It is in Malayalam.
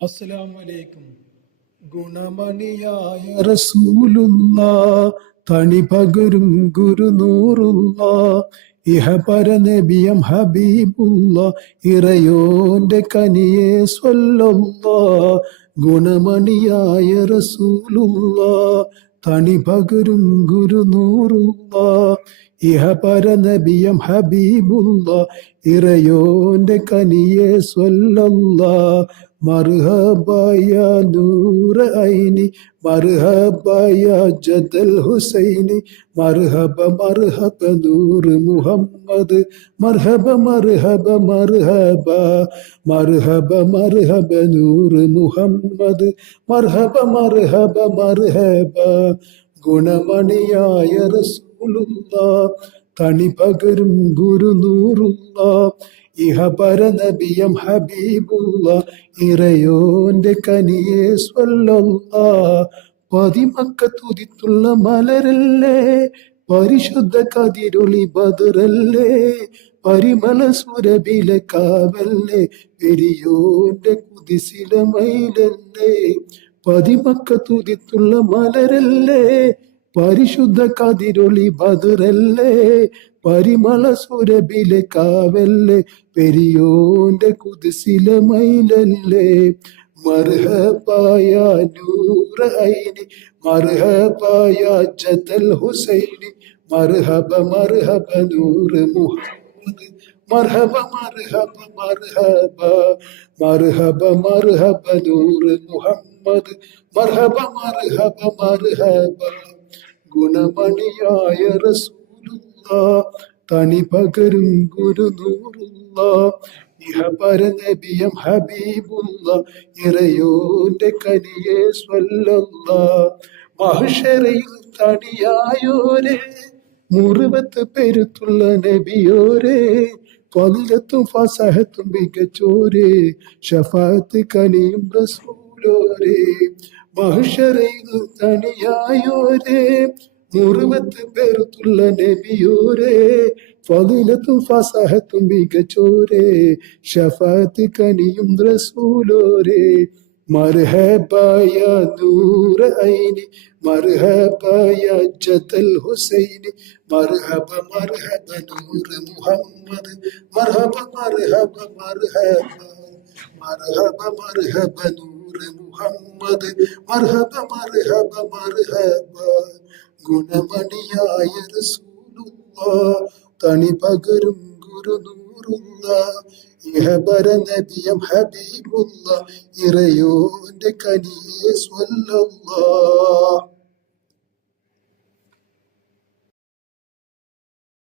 അസ്സലാമലൈക്കും. ഗുണമണിയായ റസൂലുള്ള, തണി പകരും ഗുരുനൂറുള്ള, ഇഹപര നബിയം ഹബീബുള്ള, ഇറയോന്റെ കനിയെ സ്വല്ലല്ല. ഗുണമണിയായ റസൂലുള്ള, തണി പകരും ഗുരുനൂറുള്ള, ഇഹപര നബിയം ഹബീബുള്ള, ഇറയോന്റെ കനിയെ സ്വല്ലല്ല. മർഹബാ യാ നൂറ ഐനി, മർഹബാ യാ ജദൽ ഹുസൈനി, മർഹബ മർഹബ നൂർ മുഹമ്മദ്, മർഹബ മർഹബ മർഹബ, മർഹബ മർഹബ നൂർ മുഹമ്മദ്, മർഹബ മർഹബ മർഹബ. ഗുണമണിയായ റസൂലുള്ള, തണി പകരും ഗുരുനൂറുള്ള, ഇഹപര നബിയം ഹബീബുള്ള, ഇറയോന്റെ കനിയെ സ്വല്ലല്ല. പതിമക്ക തുതിത്തുള്ള മലരല്ലേ, പരിശുദ്ധ കതിരൊളി ബദറല്ലേ, പരിമല സുരഭിലെ കാവല്ലേ, പെരിയോന്റെ കുതിസില മയിലല്ലേ. പതിമക്ക തുതിത്തുള്ള മലരല്ലേ, പരിശുദ്ധ കതിരൊളി ബദറല്ലേ, പരിമള സുരഭിലെ കാവല്ലേ, പെരിയോന്റെ കുതിസില മയിലല്ലേ. മർഹബായ നൂറ ഐനി, മർഹബായ ജദൽ ഹുസൈനി, മർഹബ മർഹബ നൂർ മുഹമ്മദ്, മർഹബ മർഹബ മർഹബ, മർഹബ മർഹബ നൂർ മുഹമ്മദ്, മർഹബ മർഹബ മർഹബ. ഗുണമണിയായ റസൂലുള്ള, തണി പകരും ഗുരുനൂറുള്ള, ഇഹപര നബിയം ഹബീബുള്ള, ഇറയോന്റെ കനിയെ സ്വല്ലല്ല. മഹ്ശറയിൽ തണിയായോരേ, മുറുവത്ത് പെരുത്തുള്ള നബിയോരേ, ഫളിലത്തും ഫസഹത്തും മികച്ചോരേ, ശഫാഅത്ത് കനിയും റസൂലോരേ. മഹ്ശറയിൽ തണിയായോരേ, മുറുവത്ത് പെരുത്തുള്ള നബിയോരേ, ഫളിലത്തും ഫസഹത്തും മികച്ചോരേ, ശഫാഅത്ത് കനിയും റസൂലോരേ. മർഹബാ യാ നൂറ ഐനി, മർഹബാ യാ ജദൽ ഹുസൈനി, മർഹബ മർഹബ നൂർ മുഹമ്മദ്, മർഹബ മർഹബ മർഹബ, മർഹബ മർഹബ നൂർ മുഹമ്മദ്, മർഹബ മർഹബ മർഹബ. ഗുണമണിയായ റസൂലുള്ള, തണി പകരും ഗുരുനൂറുള്ള, ഇഹപര നബിയം ഹബീബുള്ള, ഇറയോന്റെ കനിയെ സ്വല്ലല്ലാ.